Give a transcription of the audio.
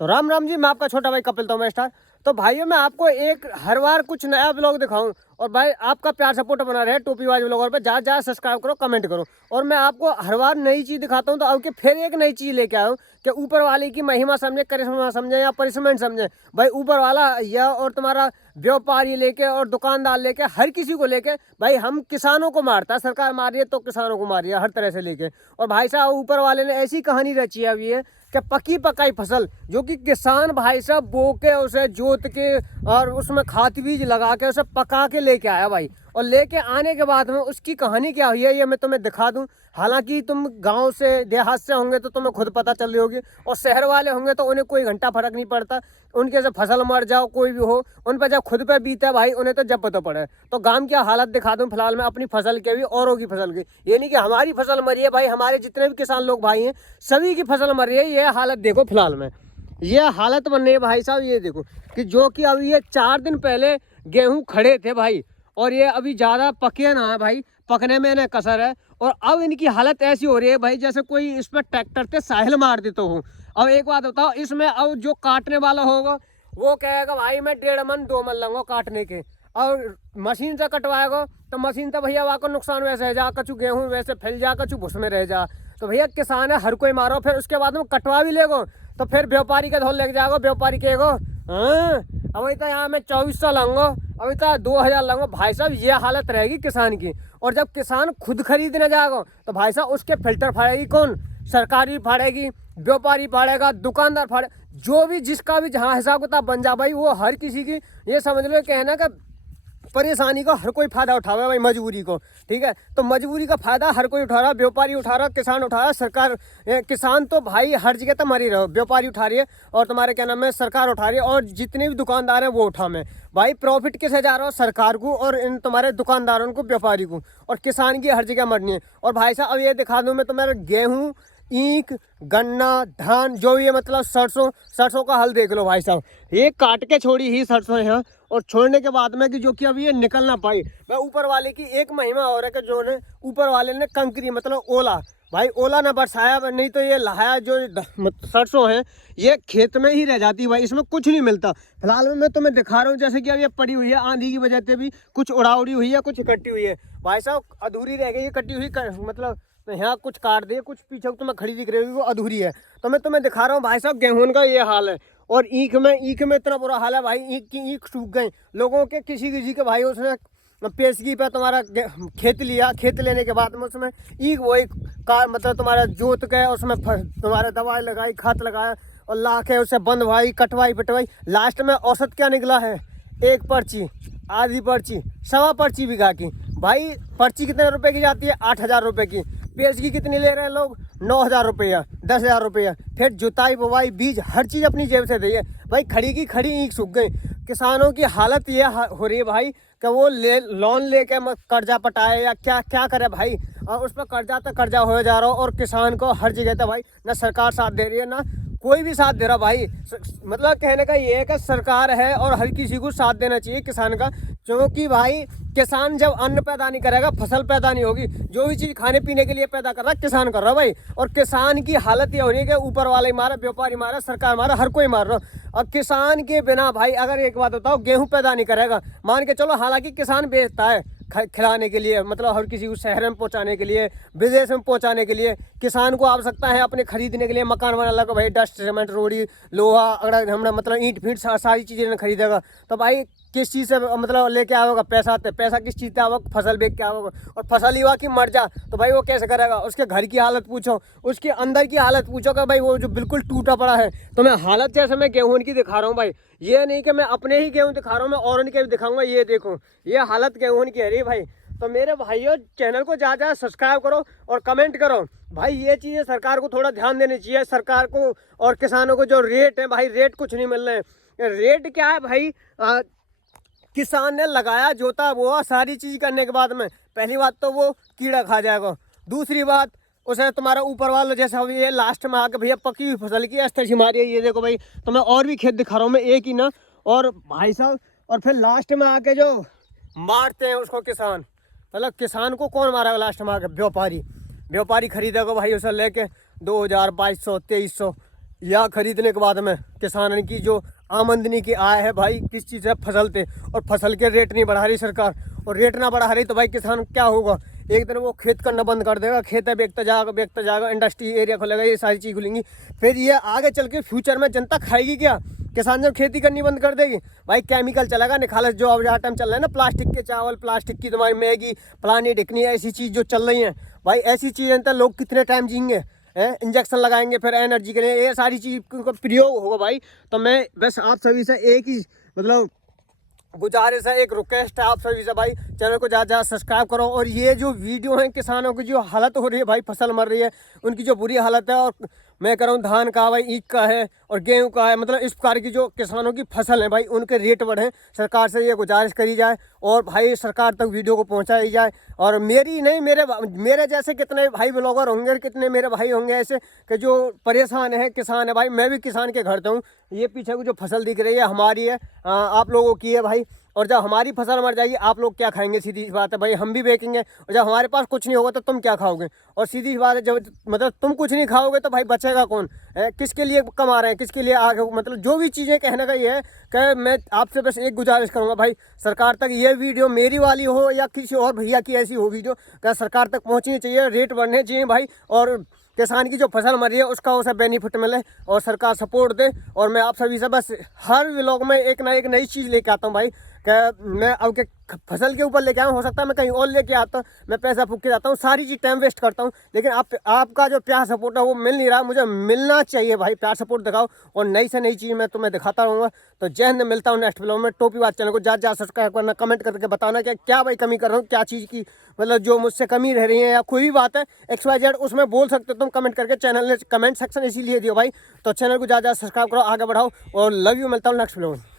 तो राम राम जी, मैं आपका छोटा भाई कपिल तोमर स्टार। तो भाइयों, मैं आपको एक हर बार कुछ नया ब्लॉग दिखाऊं और भाई आपका प्यार सपोर्ट बना रहे टोपीबाज ब्लॉगर पे। ज़्यादा सब्सक्राइब करो, कमेंट करो। और मैं आपको हर बार नई चीज़ दिखाता हूं, तो अब के फिर एक नई चीज़ लेके आया हूँ कि ऊपर वाले की महिमा समझे, करिश्मा समझे या पनिशमेंट समझे। भाई ऊपर वाला यह और तुम्हारा व्यापारी लेके और दुकानदार लेके हर किसी को लेके, भाई हम किसानों को मारता है, सरकार मार रही है तो किसानों को मार रही है हर तरह से लेके। और भाई साहब ऊपर वाले ने ऐसी कहानी रची है अभी है कि पकी पकाई फसल जो कि किसान भाई साहब बो के उसे जोत के और उसमें खाद बीज लगा के उसे पका के लेके आया भाई। और लेके आने के बाद में उसकी कहानी क्या हुई है ये मैं तुम्हें दिखा दूं। हालांकि तुम गांव से देहात से होंगे तो तुम्हें खुद पता चल रही होगी, और शहर वाले होंगे तो उन्हें कोई घंटा फर्क नहीं पड़ता। उनके से फसल मर जाओ कोई भी हो, उन पर जब खुद पे बीता है भाई उन्हें तो जब पता पड़े। तो गांव की हालत दिखा दूं फिलहाल मैं अपनी फसल के भी, औरों की फसल की। ये नहीं कि हमारी फसल मरी है भाई, हमारे जितने भी किसान लोग भाई हैं सभी की फसल मरी है। ये हालत देखो फिलहाल में, ये हालत बन रही है भाई साहब। ये देखो कि जो कि अभी ये 4 दिन पहले गेहूं खड़े थे भाई, और ये अभी ज़्यादा पके ना है भाई, पकने में इन्हें कसर है। और अब इनकी हालत ऐसी हो रही है भाई जैसे कोई इस पर ट्रैक्टर से साहिल मार देता हूँ। अब एक बात बताओ, इसमें अब जो काटने वाला होगा वो कहेगा भाई मैं 1.5 मन 2 मन लूँगा काटने के, और मशीन से कटवाएगा तो मशीन से भैया वहाँ को नुकसान वैसे है जा, कछु गेहूँ वैसे फैल जा, कछु भुस में रह जा। तो भैया किसान है हर कोई मारो, फिर उसके बाद में कटवा भी लेगो तो फिर व्यापारी का धोल लेके जाओगे, व्यापारी कहेगो हाँ अभी तो यहाँ मैं 2400 लाऊंगा, अभी तो 2000 लाऊंगा। भाई साहब ये हालत रहेगी किसान की। और जब किसान खुद खरीदने जाएगा तो भाई साहब उसके फिल्टर फाड़ेगी कौन? सरकारी फाड़ेगी, व्यापारी फाड़ेगा, दुकानदार फाड़े, जो भी जिसका भी जहाँ हिसाब किताब बन जा भाई वो हर किसी की ये समझ लो कहना का परेशानी को हर कोई फायदा उठा रहा है भाई, मजबूरी को। ठीक है, तो मजबूरी का फायदा हर कोई उठा रहा है, व्यापारी उठा रहा है, किसान उठा रहा है, सरकार किसान तो भाई हर जगह तो मर ही रहो, व्यापारी उठा रही है और तुम्हारे क्या नाम है सरकार उठा रही है, और जितने भी दुकानदार हैं वो उठा में भाई। प्रॉफिट किसे जा रहा हो? सरकार को और इन तुम्हारे दुकानदारों को, व्यापारी को, और किसान की हर जगह मरनी है। और भाई साहब अब ये दिखा दूँ मैं तुम्हारे गेहूँ, ईख, गन्ना, धान जो ये मतलब सरसों का हल देख लो भाई साहब। ये काट के छोड़ी ही सरसों यहाँ, और छोड़ने के बाद में कि जो कि अभी ये निकल ना पाई। मैं ऊपर वाले की एक महिमा हो रहा है कि जो ने ऊपर वाले ने कंकरी मतलब ओला, भाई ओला ना बरसाया, नहीं तो ये लहाया जो सरसों है ये खेत में ही रह जाती भाई, इसमें कुछ नहीं मिलता। फिलहाल में मैं तुम्हें दिखा रहा हूँ जैसे कि अब ये पड़ी हुई है आंधी की वजह से भी, कुछ उड़ाउड़ी हुई है, कुछ इकट्ठी हुई है भाई साहब, अधूरी रह गई है कटी हुई मतलब यहाँ कुछ काट दिए, कुछ पीछे तुम्हें खड़ी दिख रही है वो अधूरी है। तो मैं तुम्हें दिखा रहा हूँ भाई साहब गेहूं का ये हाल है। और ईख में इतना बुरा हाल है भाई, ईख की ईख सूख गई लोगों के, किसी किसी के भाई उसने पेशगी पे तुम्हारा खेत लिया, खेत लेने के बाद में उसमें ईख वही कार मतलब तुम्हारा जोत के उसमें तुम्हारा दवाई लगाई, खाद लगाया और ला के उसे बंधवाई, कटवाई पिटवाई, लास्ट में औसत क्या निकला है? एक पर्ची, आधी पर्ची, सवा पर्ची बीघा की। भाई पर्ची कितने रुपए की जाती है? 8000 रुपये की। पेशगी कितनी ले रहे हैं लोग? 9000 रुपया, 10,000 रुपया। फिर जुताई बुवाई बीज हर चीज़ अपनी जेब से दी है भाई। खड़ी की खड़ी ईंख सूख गई। किसानों की हालत ये हो रही है भाई कि वो लोन लेके कर्जा पटाए या क्या क्या करे भाई, और उस पर कर्जा तो कर्जा हो जा रहा हो, और किसान को हर जगह तो भाई ना सरकार साथ दे रही है ना कोई भी साथ दे रहा भाई। मतलब कहने का ये है कि सरकार है और हर किसी को साथ देना चाहिए किसान का, क्योंकि भाई किसान जब अन्न पैदा नहीं करेगा फसल पैदा नहीं होगी। जो भी चीज़ खाने पीने के लिए पैदा कर रहा है किसान कर रहा है भाई। और किसान की हालत ये हो रही है कि ऊपर वाले मारा, व्यापारी मारा, सरकार मारा, हर कोई मार रहा है। और किसान के बिना भाई अगर एक बात बताओ गेहूं पैदा नहीं करेगा मान के चलो, हालांकि किसान बेचता है खिलाने के लिए, मतलब हर किसी को शहर में पहुंचाने के लिए, विदेश में पहुंचाने के लिए किसान को आवश्यकता है अपने खरीदने के लिए, मकान बनाने का भाई, डस्ट सीमेंट रोड़ी लोहा अगर हमने मतलब ईंट फीट सारी चीज़ें खरीदेगा तो भाई किस चीज़ से मतलब लेके आओगे पैसा? तो पैसा किस चीज़ से आओगे? फसल बेच के आओगे। और फसल ही हुआ कि मर जा तो भाई वो कैसे करेगा? उसके घर की हालत पूछो, उसके अंदर की हालत पूछो कि भाई वो जो बिल्कुल टूटा पड़ा है। तो मैं हालत जैसे मैं गेहूं की दिखा रहा हूँ भाई, ये नहीं कि मैं अपने ही गेहूं दिखा रहा हूँ, मैं और उनके भी दिखाऊंगा। ये देखो ये हालत गेहूं की है रही भाई। तो मेरे भाइयों चैनल को ज़्यादा सब्सक्राइब करो और कमेंट करो भाई। ये चीज़ें सरकार को थोड़ा ध्यान देनी चाहिए, सरकार को। और किसानों को जो रेट है भाई, रेट कुछ नहीं मिल रहे हैं। रेट क्या है भाई? किसान ने लगाया, जोता, बोआ, सारी चीज़ करने के बाद में पहली बात तो वो कीड़ा खा जाएगा, दूसरी बात उसे तुम्हारा ऊपर वाला जैसे अभी ये लास्ट में आके भैया पकी हुई फसल की अस्तर छिमारी है। ये देखो भाई, तो मैं और भी खेत दिखा रहा हूँ, मैं एक ही ना। और भाई साहब और फिर लास्ट में आके जो मारते हैं उसको किसान, मतलब किसान को कौन मारेगा लास्ट में आके? व्यापारी। व्यापारी खरीदेगा भाई उसे लेके 2000, 2200, 2300 या खरीदने के बाद में किसानों की जो आमदनी की आय है भाई किस चीज़ से फसल पे, और फसल के रेट नहीं बढ़ा रही सरकार, और रेट ना बढ़ा रही तो भाई किसान क्या होगा, एक दिन वो खेत करना बंद कर देगा, खेत है बेचता जाएगा, इंडस्ट्री एरिया खोलेगा, ये सारी चीज़ खुलेंगी। फिर ये आगे चल के फ्यूचर में जनता खाएगी क्या? किसान जब खेती करनी बंद कर देगी भाई केमिकल चलेगा, निखालस जो अब आइटम चल रहा है ना, प्लास्टिक के चावल, प्लास्टिक की तुम्हारी मैगी, फलानी ढिकनी, ऐसी चीज़ जो चल रही हैं भाई, ऐसी चीज़ें तो लोग कितने टाइम जिएंगे? इंजेक्शन लगाएंगे फिर एनर्जी के लिए, ये सारी चीज़ का प्रयोग होगा भाई। तो मैं बस आप सभी से एक ही मतलब गुजारिश है, एक रिक्वेस्ट है आप सभी से भाई, चैनल को ज़्यादा ज़्यादा सब्सक्राइब करो। और ये जो वीडियो है किसानों की जो हालत हो रही है भाई, फसल मर रही है, उनकी जो बुरी हालत है, और मैं कह रहा हूँ धान का भाई, ईख का है और गेहूं का है, मतलब इस प्रकार की जो किसानों की फसल है भाई, उनके रेट बढ़े। सरकार से ये गुजारिश करी जाए और भाई सरकार तक वीडियो को पहुँचाई जाए। और मेरी नहीं, मेरे जैसे कितने भाई ब्लॉगर होंगे, कितने मेरे भाई होंगे ऐसे कि जो परेशान है, किसान है भाई, मैं भी किसान के घर से हूँ। ये पीछे को जो फसल दिख रही है हमारी है, आप लोगों की है भाई। और जब हमारी फसल मर जाएगी आप लोग क्या खाएंगे? सीधी सी बात है भाई, हम भी बेचेंगे, और जब हमारे पास कुछ नहीं होगा तो तुम क्या खाओगे? और सीधी सी बात है, जब मतलब तुम कुछ नहीं खाओगे तो भाई बचेगा कौन? किसके लिए कमा रहे हैं, किसके लिए आगे? मतलब जो भी चीज़ें कहने का ये है कि मैं आपसे बस एक गुजारिश करूँगा भाई, सरकार तक ये वीडियो मेरी वाली हो या किसी और भैया की ऐसी हो वीडियो, क्या सरकार तक पहुँचनी चाहिए, रेट बढ़ने चाहिए भाई, और किसान की जो फसल मर रही है उसका उसे बेनिफिट मिले और सरकार सपोर्ट दे। और मैं आप सभी से बस हर व्लॉग में एक ना एक नई चीज़ लेके आता हूँ भाई, कि मैं अब के फसल के ऊपर लेके आऊँ, हो सकता है मैं कहीं और लेके आता हूँ, मैं पैसा फूक के जाता हूँ, सारी चीज़ टाइम वेस्ट करता हूँ, लेकिन आपका जो प्यार सपोर्ट है वो मिल नहीं रहा, मुझे मिलना चाहिए भाई, प्यार सपोर्ट दिखाओ और नई से नई चीज़ मैं तुम्हें दिखाता रहूँगा। तो जय हिंद, मिलता हूँ नेक्स्ट व्लॉग में। टोपीबाज चैनल को ज़्यादा सब्सक्राइब करना, कमेंट करके बताना कि क्या भाई कमी कर रहा हूँ, क्या चीज़ की मतलब जो मुझसे कमी रह रही है, या कोई भी बात है XYZ उसमें बोल सकते हो तुम कमेंट करके। चैनल ने कमेंट सेक्शन इसीलिए दियो भाई, तो चैनल को ज़्यादा सब्सक्राइब करो, आगे बढ़ाओ, और लव यू। मिलता हूँ नेक्स्ट व्लॉग में।